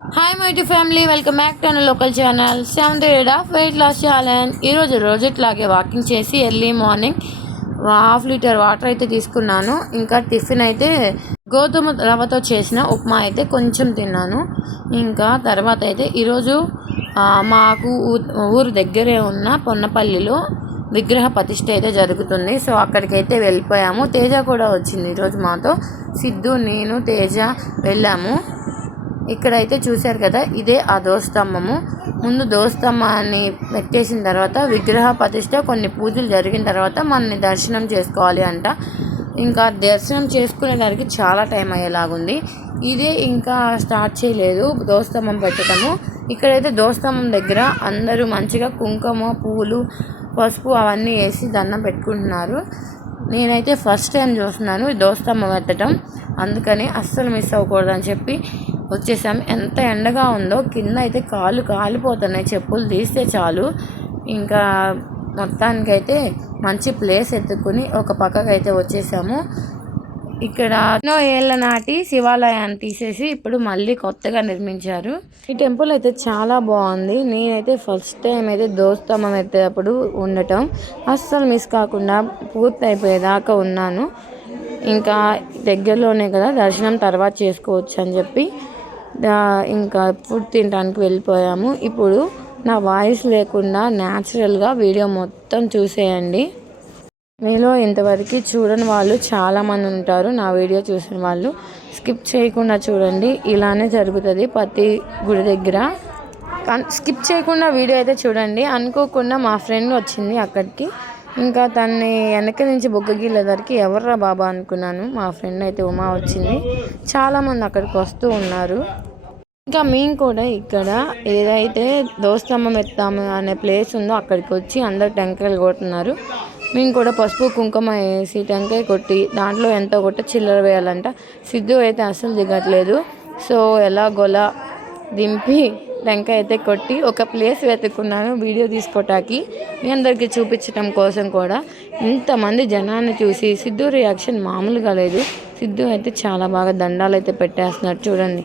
Hi mighty family welcome back to unlocal channel seventh day of weight loss challenge ఈరోజు రోజుట్లాగే walking చేసి early morning half litre water అయితే తీసుకున్నాను. ఇంకా tiffin అయితే గోధుమ రవ్వతో చేసిన ఉప్మా అయితే కొంచెం తిన్నాను. ఇంకా తర్వాత అయితే ఈరోజు మాకు ఊ- ఊరు దగ్గరే ఉన్న పొన్నపల్లిలో విగ్రహ ప్రతిష్ట అయితే జరుగుతుంది. సో అక్కడికైతే వెళ్ళిపోయాము. తేజ కూడా వచ్చింది ఈరోజు మాతో. సిద్ధు నేను తేజ వెళ్ళాము. ఇక్కడైతే చూశారు కదా ఇదే ఆ దోస్తంభము ముందు దోస్తంభాన్ని పెట్టేసిన తర్వాత విగ్రహ ప్రతిష్ట కొన్ని పూజలు జరిగిన తర్వాత మనని దర్శనం చేసుకోవాలి అంట. ఇంకా దర్శనం చేసుకునేదానికి చాలా టైం అయ్యేలాగుంది. ఇదే ఇంకా స్టార్ట్ చేయలేదు దోస్తంభం పెట్టడము ఇక్కడైతే దోస్తంభం దగ్గర అందరూ మంచిగా కుంకుమ పువ్వులు పసుపు అవన్నీ వేసి దండం పెట్టుకుంటున్నారు. నేనైతే ఫస్ట్ టైం చూస్తున్నాను ఈ దోస్తమ్మ పెట్టడం అందుకని అస్సలు మిస్ అవ్వకూడదని చెప్పి వచ్చేసాం. ఎంత ఎండగా ఉందో కింద అయితే కాలు కాలిపోతున్నాయి. చెప్పులు తీస్తే చాలు. ఇంకా మొత్తానికైతే మంచి ప్లేస్ ఎత్తుకుని ఒక పక్కకు అయితే వచ్చేసాము. ఇక్కడ ఎన్నో ఏళ్ళ నాటి శివాలయాన్ని తీసేసి ఇప్పుడు మళ్ళీ కొత్తగా నిర్మించారు. ఈ టెంపుల్ అయితే చాలా బాగుంది. నేనైతే ఫస్ట్ టైం అయితే దోస్తమ్మం ఎత్తేటప్పుడు ఉండటం. అస్సలు మిస్ కాకుండా పూర్తి అయిపోయేదాకా ఉన్నాను. ఇంకా దగ్గరలోనే కదా దర్శనం తర్వాత చేసుకోవచ్చు అని చెప్పి. ఇంకా ఫుడ్ తినడానికి వెళ్ళిపోయాము. ఇప్పుడు నా వాయిస్ లేకుండా న్యాచురల్గా వీడియో మొత్తం చూసేయండి. మీలో ఇంతవరకు చూడని వాళ్ళు చాలామంది ఉంటారు. నా వీడియో చూసిన వాళ్ళు స్కిప్ చేయకుండా చూడండి. ఇలానే జరుగుతుంది ప్రతి గుడి దగ్గర. స్కిప్ చేయకుండా వీడియో అయితే చూడండి. అనుకోకుండా మా ఫ్రెండ్ వచ్చింది అక్కడికి. ఇంకా తన్ని వెనక నుంచి బొగ్గగిల్లదరికి ఎవర్రా బాబా అనుకున్నాను. మా ఫ్రెండ్ అయితే ఉమా వచ్చింది. చాలామంది అక్కడికి వస్తూ ఉన్నారు. ఇంకా మేము కూడా ఇక్కడ ఏదైతే దోస్తమ్మం ఎత్తాము అనే ప్లేస్ ఉందో అక్కడికి వచ్చి అందరు టెంకాయలు కొడుతున్నారు. మేము కూడా పసుపు కుంకుమ వేసి టెంకాయ కొట్టి దాంట్లో ఎంతో కొట్ట చిల్లర వేయాలంట. సిద్ధు అయితే అస్సలు దిగట్లేదు. సో ఎలాగోలా దింపి టెంకాయ అయితే కొట్టి ఒక ప్లేస్ వెతుక్కున్నాను వీడియో తీసుకోవటానికి మీ అందరికీ చూపించడం కోసం కూడా ఇంతమంది జనాన్ని చూసి సిద్ధు రియాక్షన్ మామూలుగా లేదు. సిద్ధు అయితే చాలా బాగా దండాలు అయితే పెట్టేస్తున్నారు చూడండి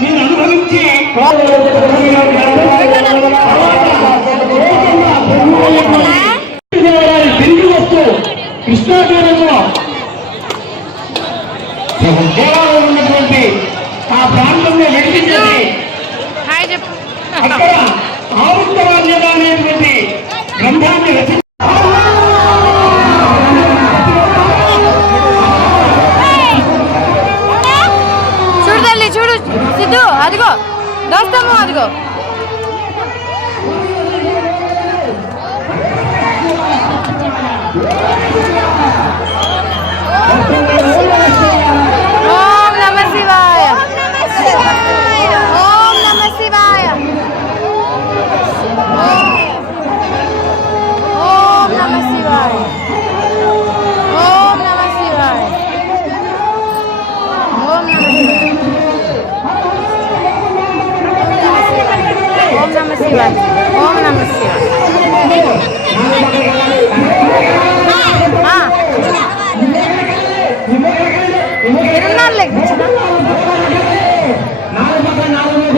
మీరు అనుభవించి తిరిగి వస్తూ కృష్ణా తీరంలో దేవాలయం ఉన్నటువంటి ఆ ప్రాంతంలో చెప్పు. అక్కడ ఆరుద్రవాద్యత అనేటువంటి గ్రంథాన్ని రచించి అదిగో దోస్తమ్మ అదిగో నాలుగు నాలుగు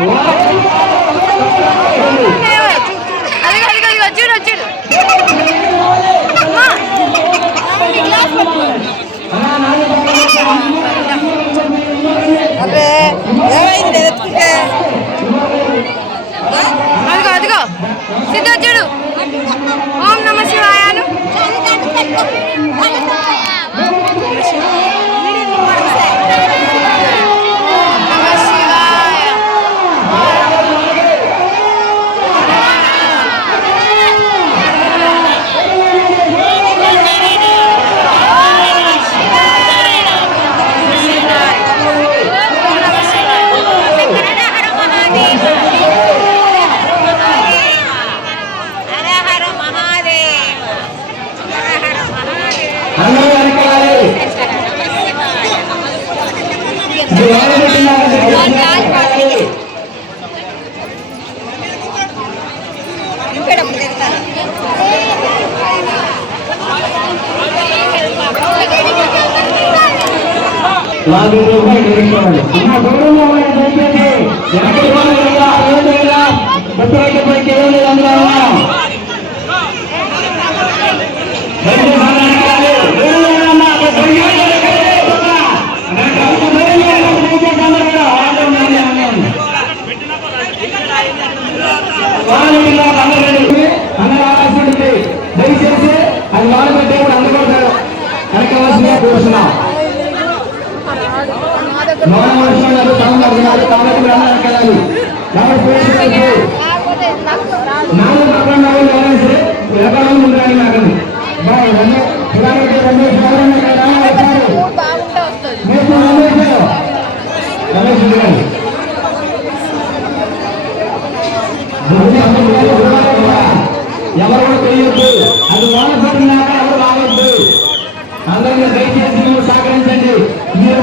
Uau! యాభై రూపాయలు తెలుసుకోవాలి అన్న గౌరవంగా వాళ్ళకి దయచేసి ఎనభై రూపాయలు లేదా అరవై లేదా. అది వాళ్ళు పెట్టేప్పుడు అందుకోవడం వెనకవలసిందే కూర్చున్నాం. ఎవరు తెలియదు. అది వాళ్ళ పడినాక ఎవరు రావద్దు. అందరినీ దయచేసి మీరు సహకరించండి. మీరు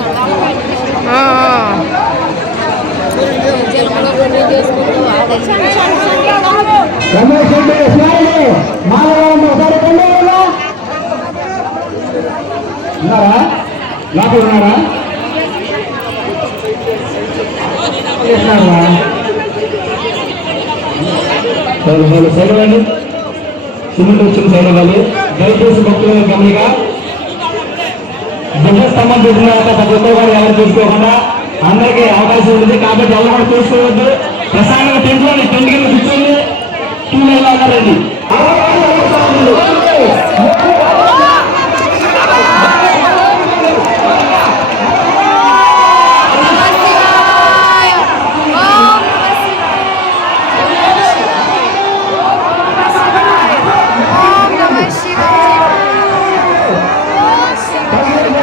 ఉన్నారా? లోపల ఉన్నారా? సెలవులు సెలవులు సిమెంట్ వచ్చిన సెలవులు దయచేసి భక్తుల గమనిగా బిజినెస్ పెట్టిన తర్వాత ప్రతి ఒక్కరు కూడా ఎవరు చూసుకోకుండా అందరికీ అవకాశం ఉంది. కాబట్టి ఎవరు కూడా చూసుకోవద్దు. ప్రశాంతంగా టెంట్లో టెంట్ కింద కూర్చొని టూ లైన్ రండి ఓం నమ శివాయ ఓం నమ శివాయ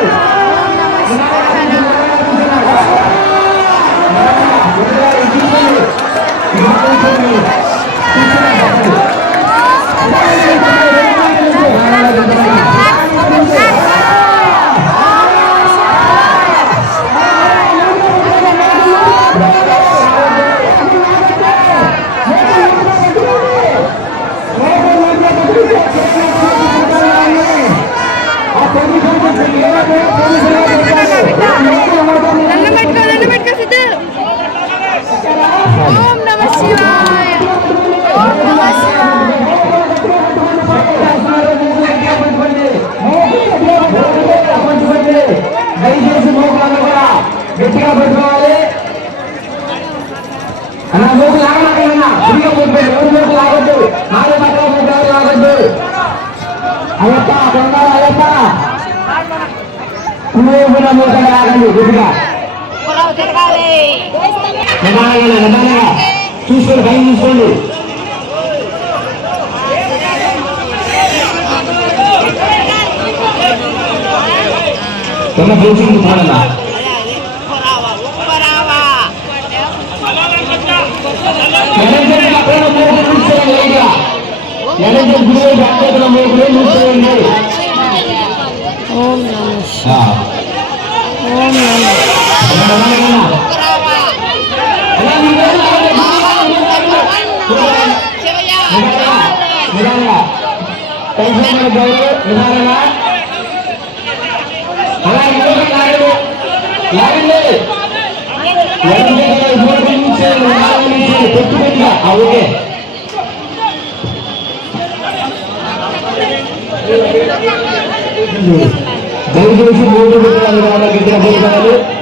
ఓం నమ శివాయ దండం పెట్టుకో దండం పెట్టుకో సిద్ధు ఓం నమ శివాయ ఓం నమ శివాయ దయచేసి మోకాళ్ళు కూడా గట్టిగా పెట్టుకోవాలి అన్న మూకు లాగనక్కడన్నా ఫ్రీగా పోతే ఎవరు మూకు లాగొద్దు నాలుగు పక్కల మూకు ఎవరు లాగొద్దు అయ్యప్ప కొండాలి అయ్యప్ప నువ్వు మూక లాగండి గట్టిగా నిదానంగా నిదానంగా చూసుకోండి భయం చూసుకోండి తన బ్రీచింగ్ పాడనా ఎడంచేతి పక్కన బాధ్యతల ఓం నిదానంగా. అలా నిదానంగా. నిదానంగా. నిదానంగా. టెన్షన్ పడద్దు. నిదానంగా. అలా ఇంకొక లాగండి. లాగండి. ఎడం చేతిలో ఇంకొకటి నుంచోండి. నాలుగు నుంచోండి. పెట్టు పెట్టిగా. ఆ, ఓకే దయచేసి మూడు విధాలు వాళ్ళకి ఇద్దరు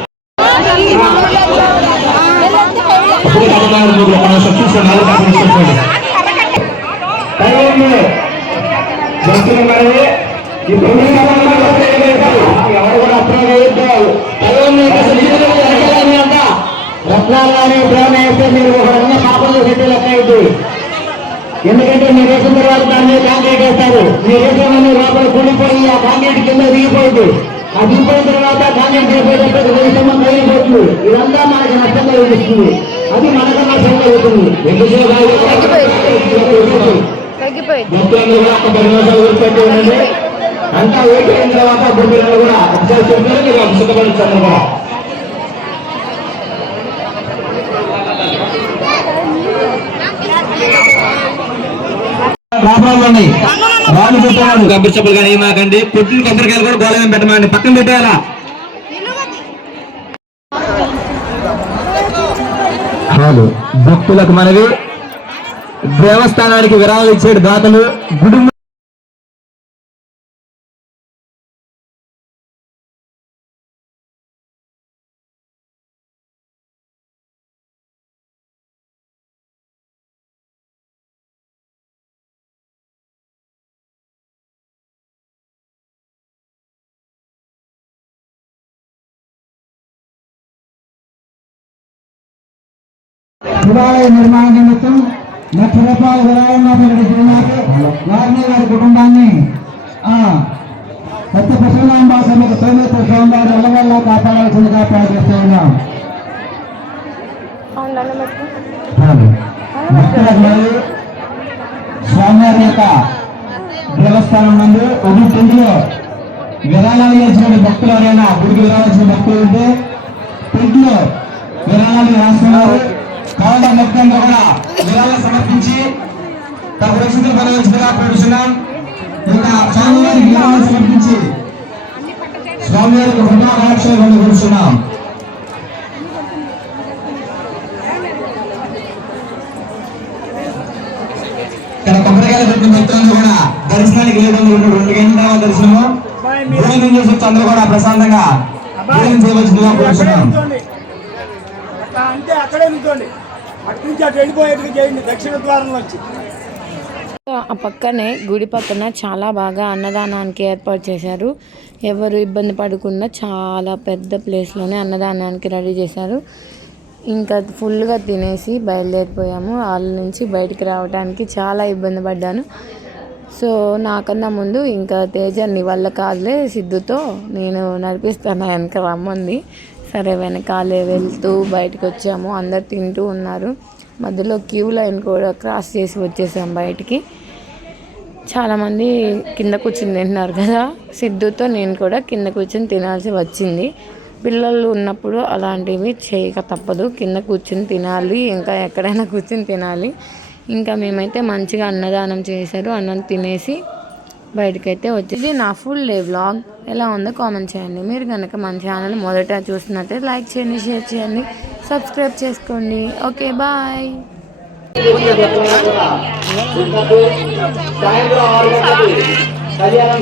జంతువులు మరి. ఈ ఎవరు కూడా చేయొద్దు రత్నాలు కానీ ప్రేమ వేస్తే మీరు ఒక రకంగా పాపంలో లెక్క అయింది. ఎందుకంటే మీరు వేసిన తర్వాత దాన్ని కాంక్రీట్ వేస్తారు. మీరు వేసిన లోపల కూలిపోయి ఆ కాంక్రీట్ కింద దిగిపోయింది. ఆ దిగిపోయిన తర్వాత కాంక్రీట్ అయిపోయేటప్పుడు వేసమ్మ కలిగిపోతుంది ఇదంతా మనకి నష్టం కలిగిస్తుంది అది మనకన్నా నష్టం అవుతుంది. తగ్గిపోయింది. అంతా కూడా ఒకసారి మీరు పెట్టాలి కొబ్బరి చెప్పులు కానీ ఏమాకండి పొట్టిన కొబ్బరికాయలు కూడా గోళం పెట్టమండి. పక్కన పెట్టాలా చాలు భక్తులకు మనవి. దేవస్థానానికి విరాళాలు ఇచ్చాడు దాతలు. గుడి ము- నిర్మాణ నిమిత్తం లక్ష రూపాయల విరాళంగా ప్రకటించినారు వారిని వారి కుటుంబాన్ని ఆ, సత్య ప్రసన్నాంబా సమేత సోమేశ్వర స్వామి వారి అల్లవల్ల కాపాడాల్సిందిగా ప్రార్థిస్తూ ఉన్నాం. స్వామివారి యొక్క దేవస్థానం నందు టెంట్లో విరాళాలు చేసిన భక్తులు ఎవరైనా గుడికి విరాళించిన భక్తులు ఉంటే టెంట్లో విరాళాలు రాస్తున్నారు కావున మొత్తంగా కూడా విరాళాలు సమర్పించి తమ పరిస్థితులు పొందవలసిందిగా కోరుచున్నాం ఇంకా స్వామివారి విగ్రహాలు సమర్పించి స్వామివారికి హృదయాక్షరం కూర్చున్నాం ఇక్కడ పెట్టిన కూడా దర్శనానికి లేదు రెండు రెండు గంటల దర్శనము. భోజనం చేసి అందరూ కూడా ప్రశాంతంగా భోజనం చేయవలసిందిగా కోరుతున్నాం అక్కడే అటు నుంచి అటు వెళ్ళిపోయేట్టుగా చేయండి. దక్షిణ ఆ పక్కనే గుడి పక్కన చాలా బాగా అన్నదానానికి ఏర్పాటు చేశారు. ఎవరు ఇబ్బంది పడకుండా చాలా పెద్ద ప్లేస్లోనే అన్నదానానికి రెడీ చేశారు. ఇంకా ఫుల్గా తినేసి బయలుదేరిపోయాము. వాళ్ళ నుంచి బయటికి రావడానికి చాలా ఇబ్బంది పడ్డాను. సో నాకన్నా ముందు ఇంకా తేజ నీ వల్ల కాదులే సిద్ధుతో నేను నడిపిస్తాను వెనక రమ్మంది. సరే వెనకాలే వెళ్తూ బయటకు వచ్చాము అందరు తింటూ ఉన్నారు. మధ్యలో క్యూ లైన్ కూడా క్రాస్ చేసి వచ్చేసాం బయటికి. చాలామంది కింద కూర్చుని తింటున్నారు కదా. సిద్ధుతో నేను కూడా కింద కూర్చుని తినాల్సి వచ్చింది. పిల్లలు ఉన్నప్పుడు అలాంటివి చేయక తప్పదు. కింద కూర్చుని తినాలి ఇంకా ఎక్కడైనా కూర్చుని తినాలి. ఇంకా మేమైతే మంచిగా అన్నదానం చేశారు. అన్నం తినేసి బయటకైతే వచ్చేది నా ఫుల్ డే వ్లాగ్ ఎలా ఉందో కామెంట్ చేయండి. మీరు కనుక మన ఛానల్ మొదట చూస్తున్నట్టే లైక్ చేయండి షేర్ చేయండి సబ్స్క్రైబ్ చేసుకోండి. ఓకే బాయ్ కళ్యాణం